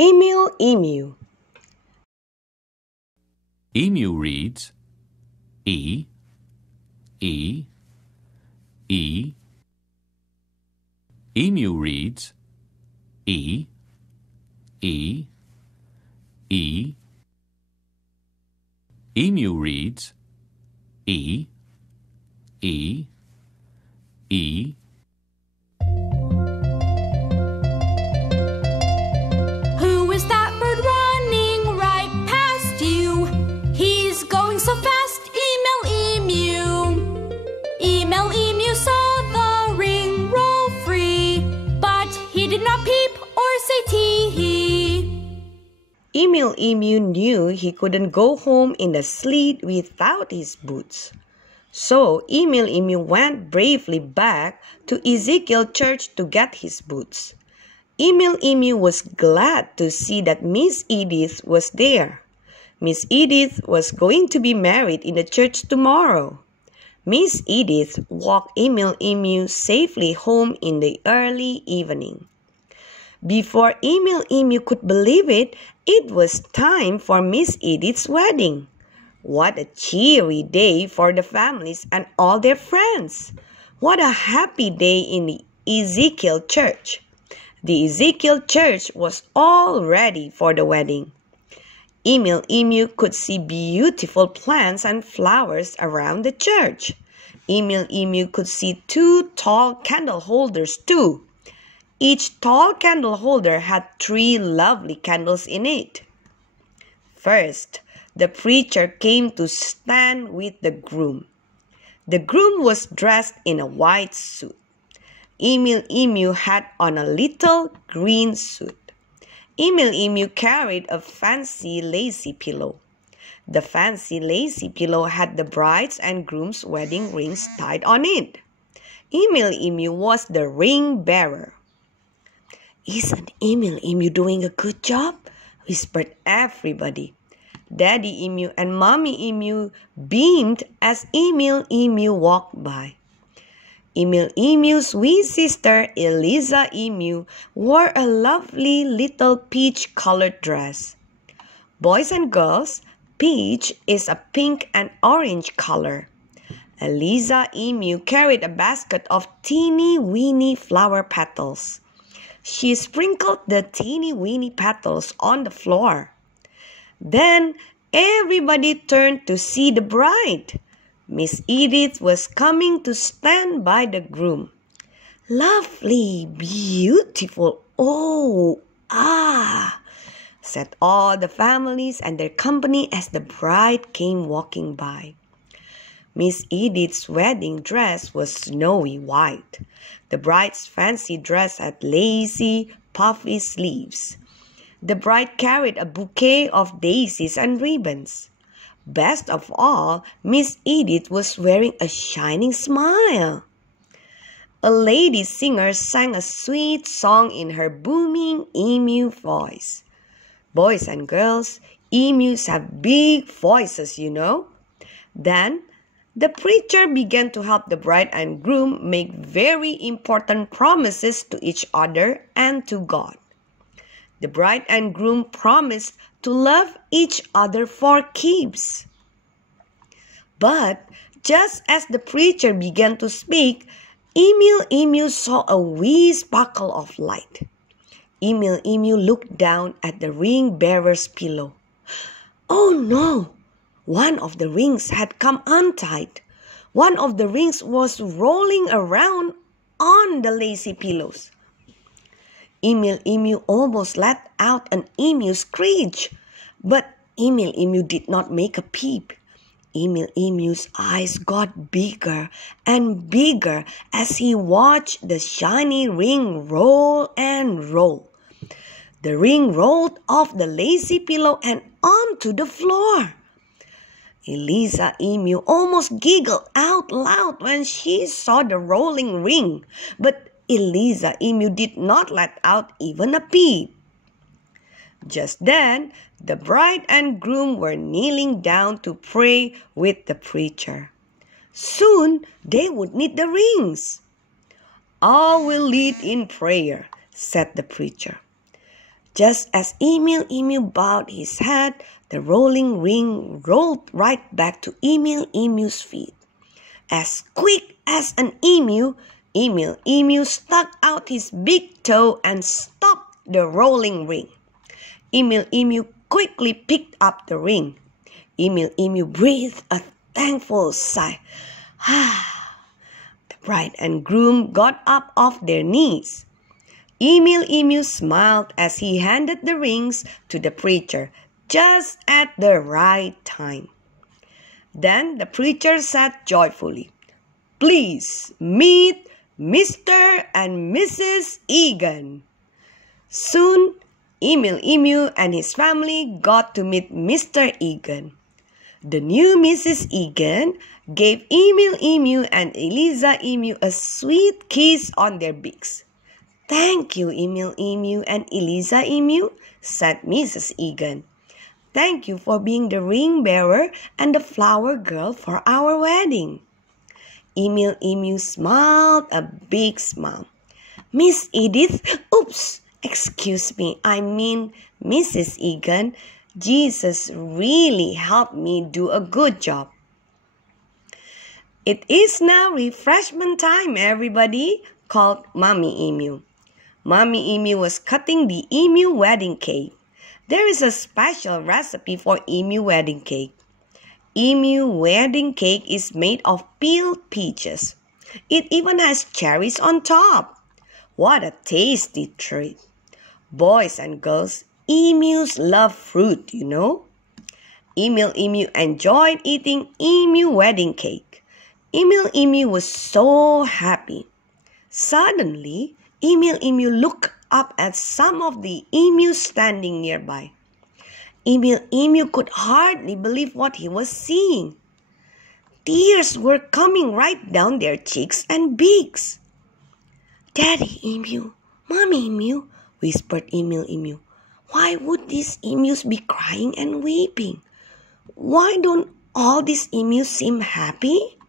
Emil Emu. Emu reads E, E, E. Emu reads E, E, E. Emu reads E, E, E. Who is that bird running right past you? He's going so fast, Emil Emu. Emil Emu saw the ring roll free, but he did not peep or say tee-hee. Emil Emu knew he couldn't go home in the sleet without his boots. So Emil Emu went bravely back to Ezekiel Church to get his boots. Emil Emu was glad to see that Miss Edith was there. Miss Edith was going to be married in the church tomorrow. Miss Edith walked Emil Emu safely home in the early evening. Before Emil Emu could believe it, it was time for Miss Edith's wedding. What a cheery day for the families and all their friends. What a happy day in the Ezekiel Church. The Ezekiel Church was all ready for the wedding. Emil Emu could see beautiful plants and flowers around the church. Emil Emu could see 2 tall candle holders too. Each tall candle holder had 3 lovely candles in it. First, the preacher came to stand with the groom. The groom was dressed in a white suit. Emil Emu had on a little green suit. Emil Emu carried a fancy lacy pillow. The fancy lacy pillow had the bride's and groom's wedding rings tied on it. Emil Emu was the ring bearer. "Isn't Emil Emu doing a good job?" whispered everybody. Daddy Emu and Mommy Emu beamed as Emil Emu walked by. Emil Emu's wee sister, Eliza Emu, wore a lovely little peach-colored dress. Boys and girls, peach is a pink and orange color. Eliza Emu carried a basket of teeny-weeny flower petals. She sprinkled the teeny-weeny petals on the floor. Then everybody turned to see the bride. Miss Edith was coming to stand by the groom. "Lovely, beautiful, oh, ah," said all the families and their company as the bride came walking by. Miss Edith's wedding dress was snowy white. The bride's fancy dress had lacy, puffy sleeves. The bride carried a bouquet of daisies and ribbons. Best of all, Miss Edith was wearing a shining smile. A lady singer sang a sweet song in her booming emu voice. Boys and girls, emus have big voices, you know. Then, the preacher began to help the bride and groom make very important promises to each other and to God. The bride and groom promised to love each other for keeps. But just as the preacher began to speak, Emil Emu saw a wee sparkle of light. Emil Emu looked down at the ring bearer's pillow. Oh no! One of the rings had come untied. One of the rings was rolling around on the lacy pillows. Emil Emu almost let out an emu screech, but Emil Emu did not make a peep. Emil Emu's eyes got bigger and bigger as he watched the shiny ring roll and roll. The ring rolled off the lacy pillow and onto the floor. Eliza Emu almost giggled out loud when she saw the rolling ring, but Eliza Emu did not let out even a peep. Just then, the bride and groom were kneeling down to pray with the preacher. Soon, they would need the rings. "I will lead in prayer," said the preacher. Just as Emil Emu bowed his head, the rolling ring rolled right back to Emil Emu's feet. As quick as an emu, Emil Emu stuck out his big toe and stopped the rolling ring. Emil Emu quickly picked up the ring. Emil Emu breathed a thankful sigh. The bride and groom got up off their knees. Emil Emu smiled as he handed the rings to the preacher just at the right time. Then the preacher said joyfully, "Please meet Mr. and Mrs. Egan." Soon, Emil Emu and his family got to meet Mr. Egan. The new Mrs. Egan gave Emil Emu and Eliza Emu a sweet kiss on their beaks. "Thank you, Emil Emu and Eliza Emu," said Mrs. Egan. "Thank you for being the ring bearer and the flower girl for our wedding." Emil Emu smiled a big smile. "Miss Edith, excuse me, I mean Mrs. Egan, Jesus really helped me do a good job." "It is now refreshment time, everybody," called Mommy Emu. Mommy Emu was cutting the emu wedding cake. There is a special recipe for emu wedding cake. Emu wedding cake is made of peeled peaches. It even has cherries on top. What a tasty treat! Boys and girls, emus love fruit, you know. Emil Emu enjoyed eating emu wedding cake. Emil Emu was so happy. Suddenly, Emil Emu looked up at some of the emus standing nearby. Emil Emu could hardly believe what he was seeing. Tears were coming right down their cheeks and beaks. "Daddy Emu, Mommy Emu," whispered Emil Emu, "why would these emus be crying and weeping? Why don't all these emus seem happy?"